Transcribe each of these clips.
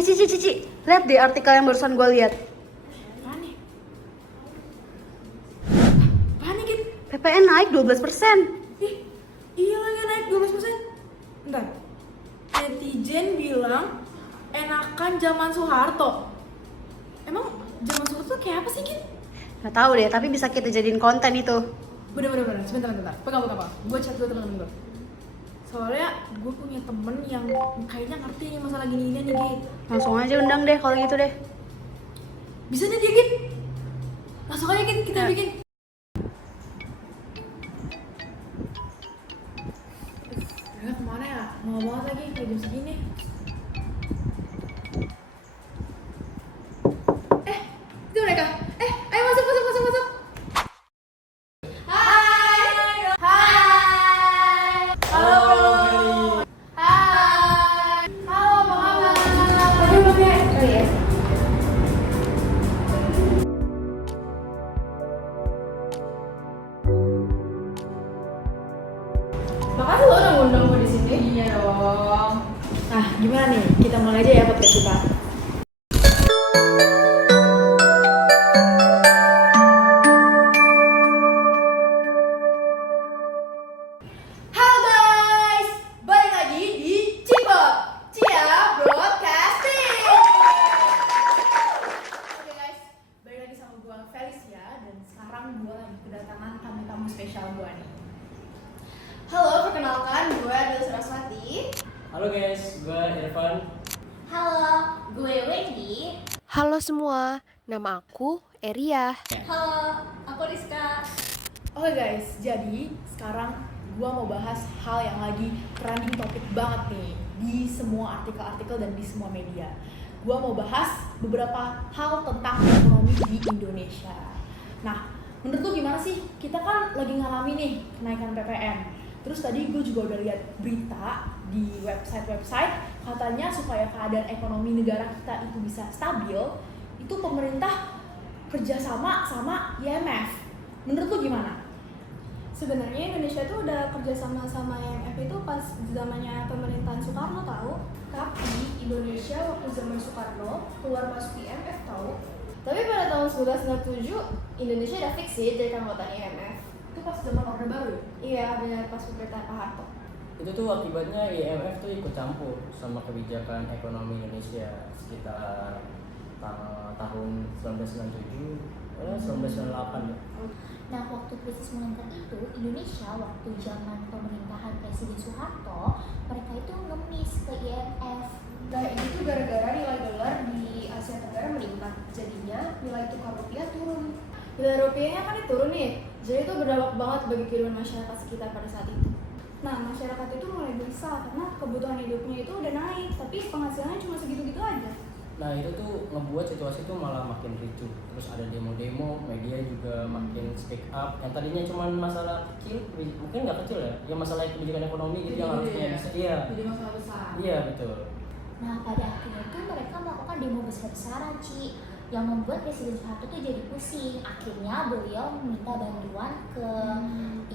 Cici, lihat deh artikel yang barusan gue lihat. Apaan nih? Apaan nih, Git? PPN naik 12%. Ih, iya lagi naik 12%. Bentar. Netizen bilang enakan zaman Soeharto. Emang zaman Soeharto kayak apa sih, Git? Nggak tahu deh, tapi bisa kita jadiin konten itu. Bener. Sebentar. Pegang. Gue chat dulu temen-temen gue. Soalnya gue punya temen yang kayaknya ngerti nih masalah gini-gini nih, Git. Langsung aja undang deh kalau gitu deh. Bisa nih dia, Git? Masuk aja, Git, kita bikin. Ya kemana ya? Mau banget lagi, kayak jam segini. Itu mereka. Ayo masuk. Hai. Halo. Hai. Halo, apa kabar? Oke. Oh iya. Makasih lo udah ngundang gue di sini. Iya dong. Nah, gimana nih? Kita mulai aja ya podcast kita. Halo guys, balik lagi di Cibok Cia Broadcasting. Oke guys, balik lagi sama gue Felicia dan sekarang gue lagi kedatangan tamu-tamu spesial gue nih. Halo, perkenalkan gue adalah Saraswati. Halo guys, gue Irfan. Halo, gue Wendy. Halo semua, nama aku Eria. Halo, aku Rizka. Oke guys, jadi sekarang gue mau bahas hal yang lagi trending topik banget nih di semua artikel-artikel dan di semua media. Gue mau bahas beberapa hal tentang ekonomi di Indonesia. Nah, menurut lu gimana sih? Kita kan lagi ngalami nih kenaikan PPN. Terus tadi gue juga udah lihat berita di website katanya supaya keadaan ekonomi negara kita itu bisa stabil, itu pemerintah kerjasama sama IMF. Menurut lu gimana? Sebenarnya Indonesia tuh udah kerjasama sama IMF itu pas zamannya pemerintahan Soekarno tahu. Tapi Indonesia waktu zaman Soekarno keluar masuk IMF tahu. Tapi pada tahun 1997 Indonesia udah fix sih jadi anggota IMF. Itu pas zaman Orde Baru ya? Iya, benar pas pemerintahan Pak Harto. Itu tuh akibatnya IMF tuh ikut campur sama kebijakan ekonomi Indonesia sekitar tahun 1997, 1998 ya. Nah, waktu krisis moneter itu Indonesia waktu zaman pemerintahan Presiden Soeharto mereka itu ngemis ke IMF. Nah, itu gara-gara nilai dolar di Asia Tenggara meningkat. Jadinya nilai tukar rupiah turun. Nilai rupiahnya kan turun nih, jadi itu berdampak banget bagi kehidupan masyarakat sekitar pada saat itu. Nah, masyarakat itu mulai gelisah karena kebutuhan hidupnya itu udah naik, tapi penghasilannya cuma segitu-gitu aja. Nah itu tuh ngebuat situasi tuh malah makin ricuh. Terus ada demo-demo, media juga makin speak up. Yang tadinya cuma masalah kecil, mungkin nggak kecil ya, yang masalah kebijakan ekonomi gitu yang harusnya bisa. Iya. Jadi masalah besar. Iya betul. Nah, pada akhirnya itu mereka melakukan demo besar-besaran, Ci, yang membuat Presiden Soeharto tuh jadi pusing. Akhirnya beliau meminta bantuan ke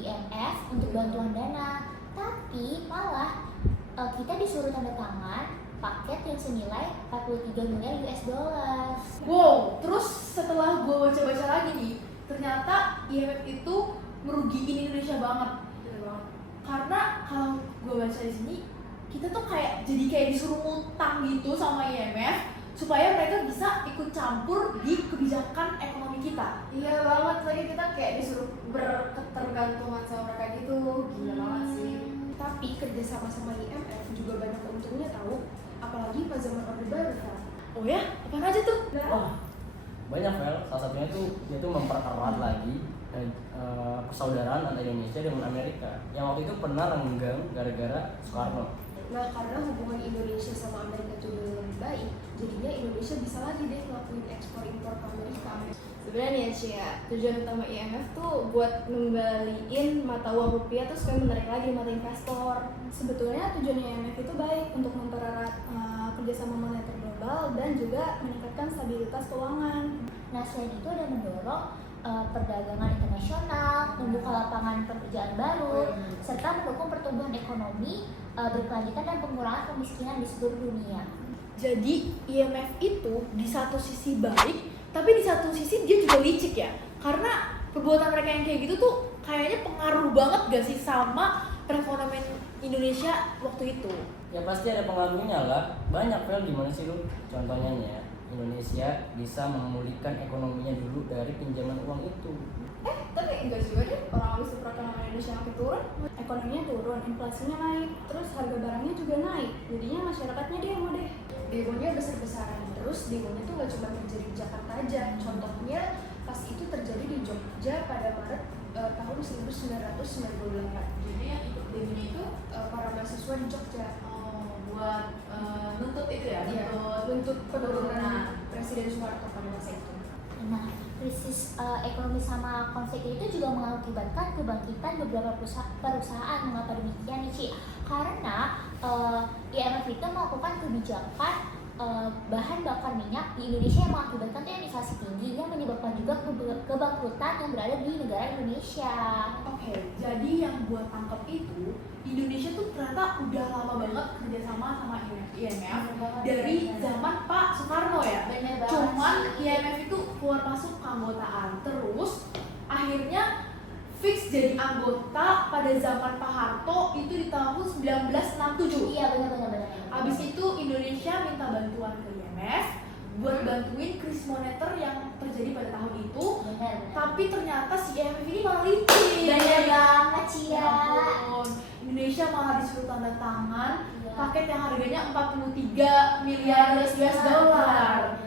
IMF untuk bantuan dana. Tapi malah kita disuruh tanda tangan paket yang senilai 43 miliar US dollar. Wow, terus setelah gue baca-baca lagi nih, ternyata IMF itu merugiin Indonesia banget. Karena kalau gue baca di sini, kita tuh jadi disuruh ngutang gitu sama IMF supaya mereka bisa ikut campur di kebijakan ekonomi kita. Iya banget, lagi kita kayak disuruh berketergantungan sama mereka gitu. Gila banget sih. Tapi kerjasama sama IMF juga banyak untungnya tahu. Apalagi pas zaman Orde Baru kan. Oh ya? Apaan aja tuh? Wah banyak Vel. Salah satunya tuh dia tuh mempererat lagi persaudaraan antara Indonesia dengan Amerika yang waktu itu pernah renggang gara-gara Soekarno. Nah, karena hubungan Indonesia sama Amerika itu lebih baik, jadinya Indonesia bisa lagi deh ngelakuin ekspor impor ke Amerika. Sebenarnya sih ya, tujuan utama IMF tuh buat ngembaliin mata uang rupiah tuh supaya menarik lagi mata investor. Sebetulnya tujuan IMF itu baik untuk mempererat kerjasama moneter global dan juga meningkatkan stabilitas keuangan. Nah, selain itu ada mendorong perdagangan internasional, membuka lapangan pekerjaan baru, serta mendukung pertumbuhan ekonomi, berkelanjutan dan pengurangan kemiskinan di seluruh dunia. Jadi IMF itu di satu sisi baik, tapi di satu sisi dia juga licik ya. Karena perbuatan mereka yang kayak gitu tuh kayaknya pengaruh banget gak sih sama perekonomian Indonesia waktu itu? Ya pasti ada pengaruhnya lah. Banyak Fel, gimana sih lu? Contohnya nih ya, Indonesia bisa memulihkan ekonominya dulu dari pinjaman uang itu. Tapi enggak juga deh, orang habis perekonomian Indonesia makin turun, ekonominya turun, inflasinya naik, terus harga barangnya juga naik, jadinya masyarakatnya demo deh. Demonya besar-besaran, terus demonya tuh nggak cuma terjadi di Jakarta aja. Contohnya pas itu terjadi di Jogja pada Maret tahun 1998. Jadi yang ikut demonya itu Para mahasiswa di Jogja buat nuntut itu ya, Iya, untuk penurunan Presiden Soeharto pada masa itu. Nah, krisis ekonomi sama konflik itu juga mengakibatkan kebangkitan beberapa perusahaan. Mengapa demikian nih, Ci? Karena IMF itu melakukan kebijakan bahan bakar minyak di Indonesia yang mengakibatkan tuh inflasi tinggi yang menyebabkan juga kebangkrutan yang berada di negara Indonesia. Oke, jadi yang gua tangkap itu Indonesia tuh ternyata udah lama banget kerjasama sama IMF dari zaman Pak Soekarno ya. Bener banget Cuman sih. IMF itu keluar masuk keanggotaan, terus akhirnya fix jadi anggota pada zaman Pak Harto itu di tahun 1967. Iya, benar. Abis itu Indonesia minta bantuan ke IMF buat bantuin krisis moneter yang terjadi pada tahun itu. Benar. Tapi ternyata si IMF ini malah licin. Bener banget, Ci Ya ya. ampun. Indonesia malah disuruh tanda tangan Iya. paket yang harganya 43 miliar US dollar.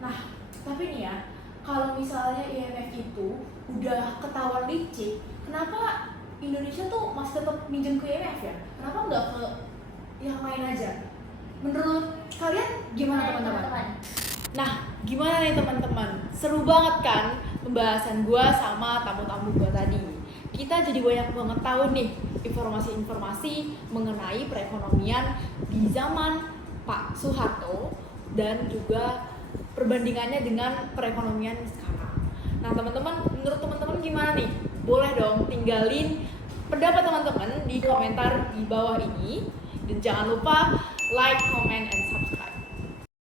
Nah, tapi nih ya, kalau misalnya IMF itu udah ketahuan licik, kenapa Indonesia tuh masih tetap minjem ke IMF ya? Kenapa nggak ke yang lain aja? Menurut kalian gimana teman-teman? Nah, gimana nih teman-teman? Seru banget kan pembahasan gua sama tamu-tamu gua tadi. Kita jadi banyak banget tahu nih informasi-informasi mengenai perekonomian di zaman Pak Soeharto dan juga perbandingannya dengan perekonomian sekarang. Nah, teman-teman, menurut teman-teman gimana nih? Boleh dong tinggalin pendapat teman-teman di komentar di bawah ini. Dan jangan lupa like, comment, and subscribe.